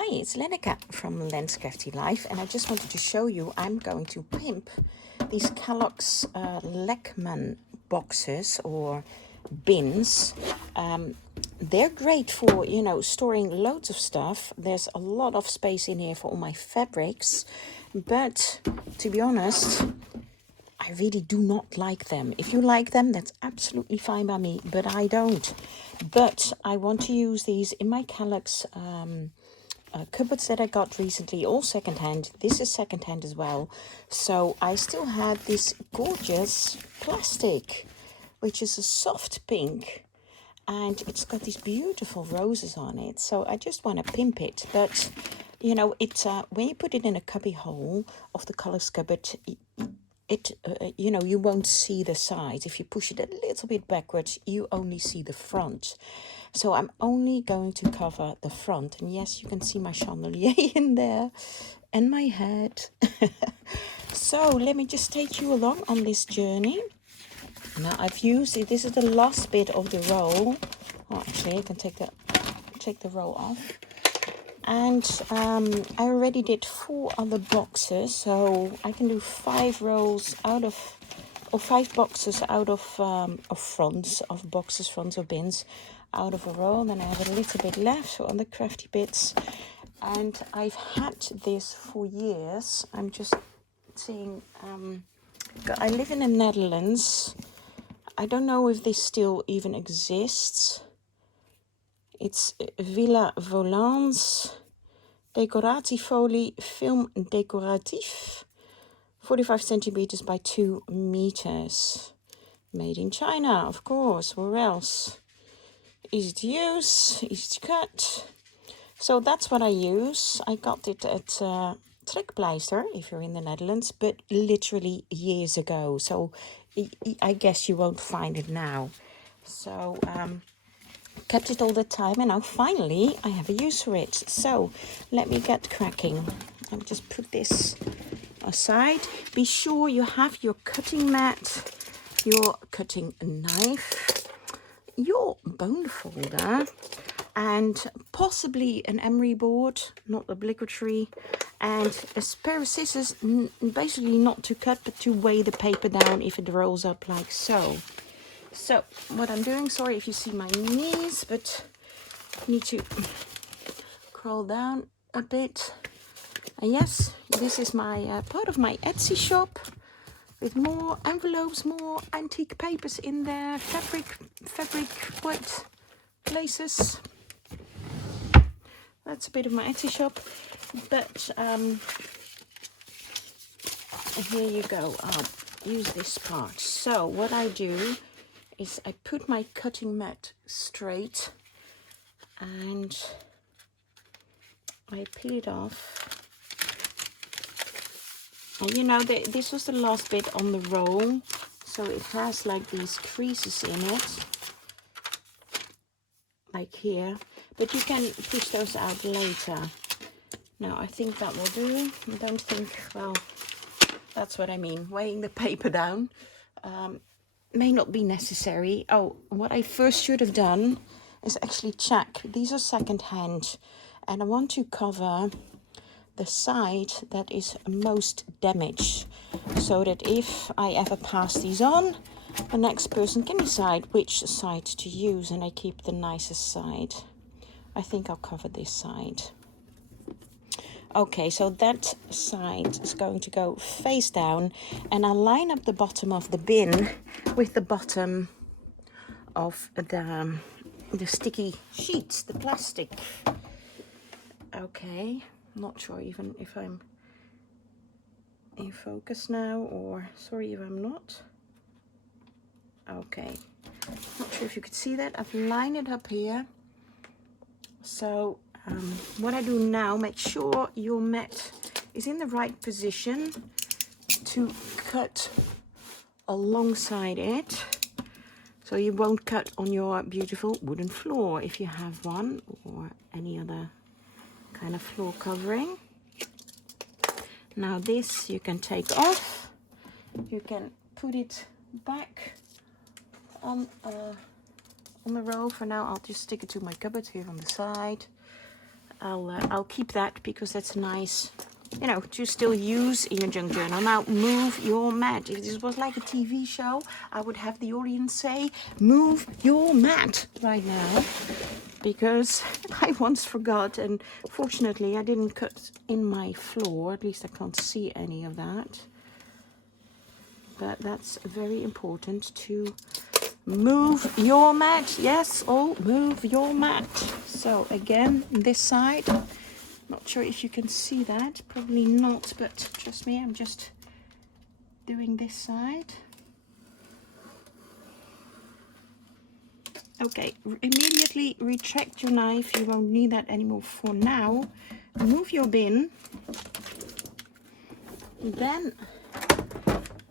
Hi, it's Lenneke from Len's Crafty Life, and I just wanted to show you I'm going to pimp these Kallax Lekman boxes or bins. They're great for, storing loads of stuff. There's a lot of space in here for all my fabrics, but to be honest, I really do not like them. If you like them, that's absolutely fine by me, but I don't. But I want to use these in my Kallax cupboards that I got recently, all secondhand. This is secondhand as well. So I still had this gorgeous plastic, which is a soft pink, and it's got these beautiful roses on it. So I just want to pimp it, but it when you put it in a cubby hole of the Kallax cupboard, you won't see the sides. If you push it a little bit backwards, you only see the front. So I'm only going to cover the front. And yes, you can see my chandelier in there and my head. So let me just take you along on this journey. Now I've used it. This is the last bit of the roll. Oh, actually, I can take the roll off. And I already did 4 other boxes, so I can do 5 rolls out of, or 5 boxes out of fronts or bins out of a roll. Then I have a little bit left for other crafty bits. And I've had this for years. I'm just seeing, I live in the Netherlands. I don't know if this still even exists. It's Villa Volans, decoratiefolie, film decoratief, 45 centimeters by 2 meters. Made in China, of course, where else? Easy to use, easy to cut. So that's what I use. I got it at Trekpleister, if you're in the Netherlands, but literally years ago. So I guess you won't find it now. So kept it all the time, and now finally I have a use for it. So let me get cracking. I'll just put this aside. Be sure you have your cutting mat, your cutting knife, your bone folder, and possibly an emery board, not obligatory, and a pair of scissors, basically not to cut but to weigh the paper down if it rolls up like so. So what I'm doing, sorry if you see my knees, but I need to crawl down a bit. And yes, this is my part of my Etsy shop with more envelopes, more antique papers in there, fabric white laces. That's a bit of my Etsy shop, but here you go. I'll use this part. So what I do is I put my cutting mat straight and I peel it off. And this was the last bit on the roll, so it has like these creases in it, like here, but you can push those out later. Now I think that will do. I don't think, well, that's what I mean, weighing the paper down may not be necessary. Oh, what I first should have done is actually check. These are second hand, and I want to cover the side that is most damaged, so that if I ever pass these on, the next person can decide which side to use, and I keep the nicest side. I think I'll cover this side. Okay, so that side is going to go face down, and I'll line up the bottom of the bin with the bottom of the sticky sheets, the plastic. Okay, not sure even if I'm in focus now, or sorry if I'm not. Okay, not sure if you could see that. I've lined it up here. So what I do now, make sure your mat is in the right position to cut alongside it, so you won't cut on your beautiful wooden floor if you have one, or any other kind of floor covering. Now this you can take off, you can put it back on the roll. For now I'll just stick it to my cupboard here on the side. I'll keep that because that's nice, you know, to still use in your junk journal. Now, move your mat. If this was like a TV show, I would have the audience say, move your mat right now. Because I once forgot, and fortunately I didn't cut in my floor. At least I can't see any of that. But that's very important to move your mat. Yes, all move your mat. So again, this side. Not sure if you can see that. Probably not, but trust me, I'm just doing this side. Okay, immediately retract your knife. You won't need that anymore for now. Move your bin. Then,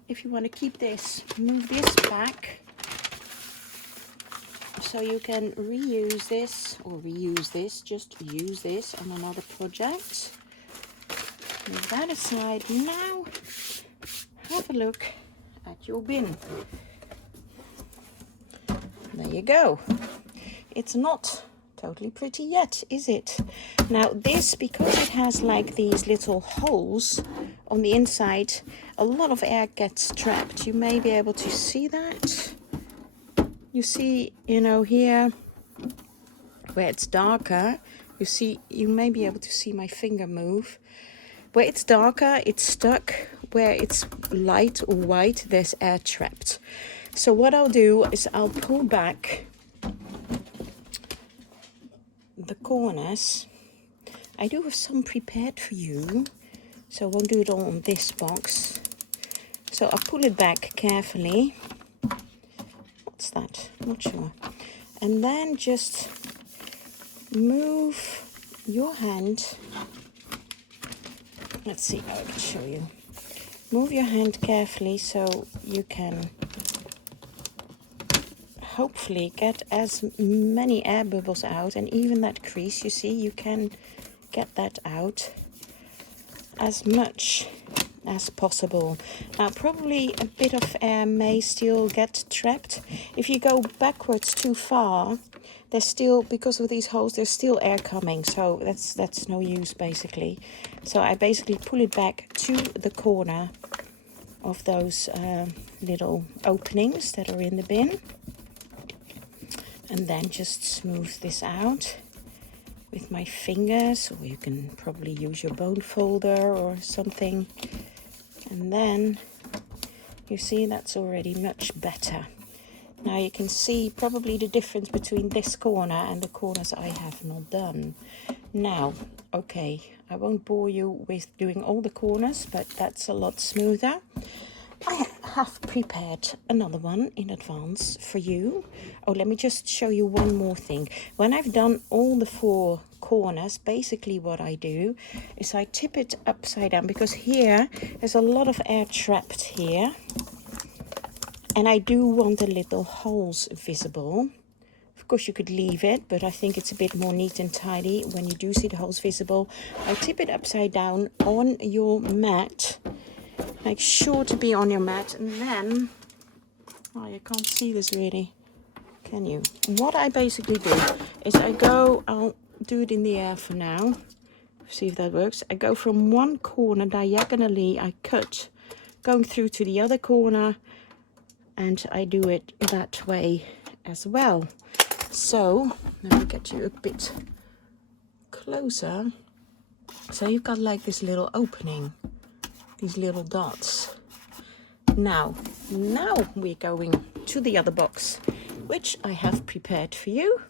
if you want to keep this, move this back. So you can reuse this, or reuse this, just use this on another project. Move that aside. Now, have a look at your bin. There you go. It's not totally pretty yet, is it? Now this, because it has like these little holes on the inside, a lot of air gets trapped. You may be able to see that. You see, you know, here where it's darker, you may be able to see my finger move. Where it's darker, it's stuck. Where it's light or white, there's air trapped. So what I'll do is I'll pull back the corners. I do have some prepared for you, so I won't do it all on this box. So I'll pull it back carefully. What's that? Not sure. And then just move your hand. Let's see how I can show you. Move your hand carefully so you can hopefully get as many air bubbles out, and even that crease, you see, you can get that out as much as possible. Now probably a bit of air may still get trapped. If you go backwards too far, there's still, because of these holes, there's still air coming, so that's no use basically. So I basically pull it back to the corner of those little openings that are in the bin. And then just smooth this out with my fingers, or you can probably use your bone folder or something. And then you see that's already much better. Now you can see probably the difference between this corner and the corners I have not done. Now, okay, I won't bore you with doing all the corners, but that's a lot smoother. I have prepared another one in advance for you. Oh, let me just show you one more thing. When I've done all the 4 corners, basically what I do is I tip it upside down, because here there's a lot of air trapped here. And I do want the little holes visible. Of course you could leave it, but I think it's a bit more neat and tidy when you do see the holes visible. I tip it upside down on your mat. Make sure to be on your mat, and then, oh, you can't see this really, can you? What I basically do is I'll do it in the air for now, see if that works. I go from one corner diagonally, I cut, going through to the other corner, and I do it that way as well. So, let me get you a bit closer. So you've got like this little opening. These little dots. Now we're going to the other box, which I have prepared for you.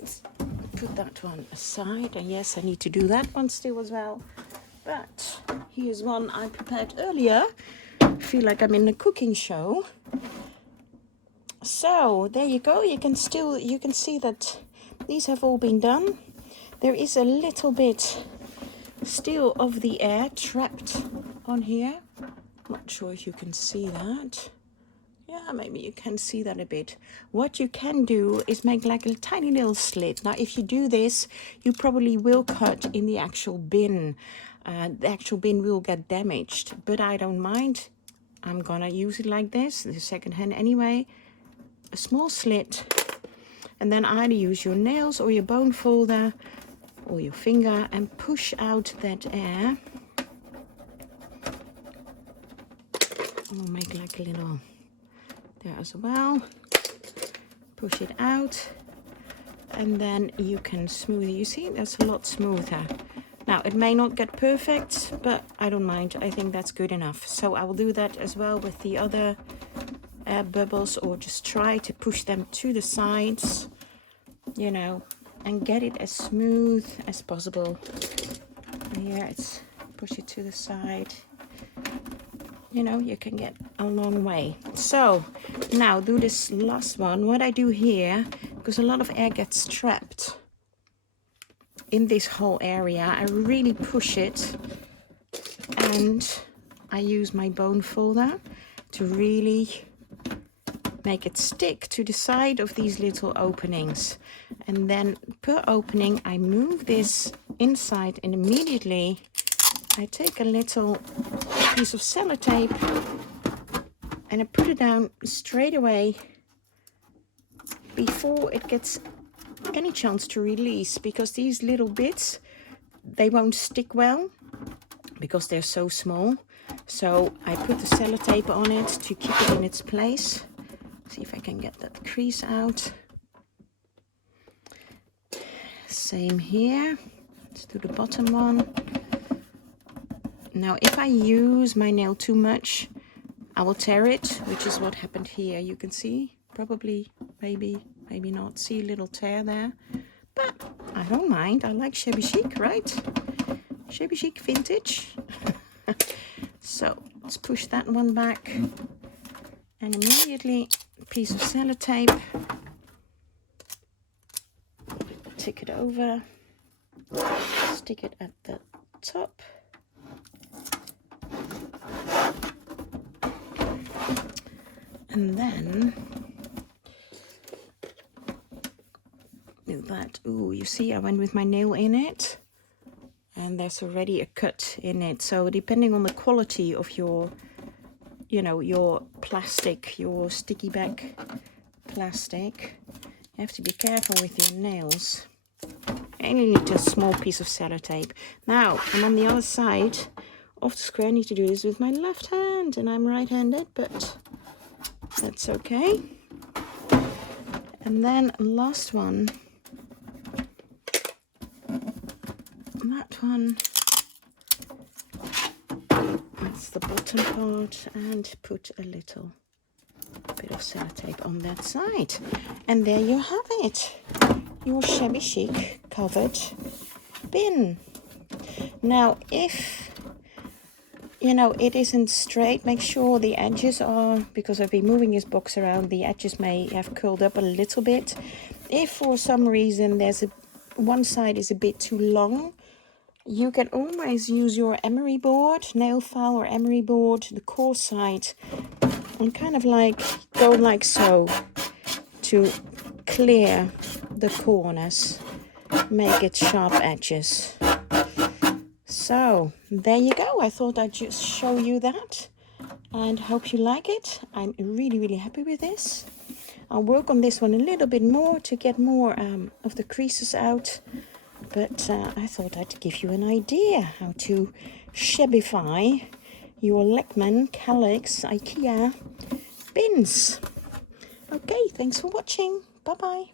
Let's put that one aside. And yes, I need to do that one still as well. But here's one I prepared earlier. I feel like I'm in a cooking show. So there you go. You can see that these have all been done. There is a little bit still of the air trapped on here. Not sure if you can see that. Yeah, maybe you can see that a bit. What you can do is make like a tiny little slit. Now if you do this, you probably will cut in the actual bin. The actual bin will get damaged, but I don't mind. I'm gonna use it like this, the second hand anyway. A small slit, and then either use your nails or your bone folder, or your finger and push out that air. I'll make like a little there as well. Push it out, and then you can smooth it. You see, that's a lot smoother. Now, it may not get perfect, but I don't mind. I think that's good enough. So I will do that as well with the other air bubbles, or just try to push them to the sides, you know, and get it as smooth as possible. And here it's push it to the side. You know, you can get a long way. So now do this last one. What I do here, because a lot of air gets trapped in this whole area, I really push it, and I use my bone folder to really make it stick to the side of these little openings. And then per opening I move this inside, and immediately I take a little piece of sellotape and I put it down straight away before it gets any chance to release, because these little bits, they won't stick well because they're so small. So I put the sellotape on it to keep it in its place. See if I can get that crease out. Same here. Let's do the bottom one. Now, if I use my nail too much, I will tear it, which is what happened here. You can see, probably, maybe not. See a little tear there, but I don't mind. I like Shabby Chic, right? Shabby Chic vintage. So let's push that one back, and immediately a piece of sellotape, tick it over, stick it at the top. And then do that. Ooh, you see, I went with my nail in it, and there's already a cut in it. So depending on the quality of your, you know, your plastic, your sticky back plastic, you have to be careful with your nails. I only need a small piece of sellotape. Now, I'm on the other side of the square. I need to do this with my left hand, and I'm right-handed, but that's okay. And then last one, that one, that's the bottom part, and put a little bit of sellotape on that side. And there you have it, your Shabby Chic covered bin. Now, if you know it isn't straight, make sure the edges are, because I've been moving this box around, the edges may have curled up a little bit. If for some reason there's one side is a bit too long, you can always use your emery board, nail file or emery board, the coarse side, and kind of like go like so to clear the corners, make it sharp edges. So there you go. I thought I'd just show you that and hope you like it. I'm really happy with this. I'll work on this one a little bit more to get more of the creases out, but I thought I'd give you an idea how to Shabby-fy your Lekman Kallax IKEA bins. Okay, thanks for watching. Bye bye.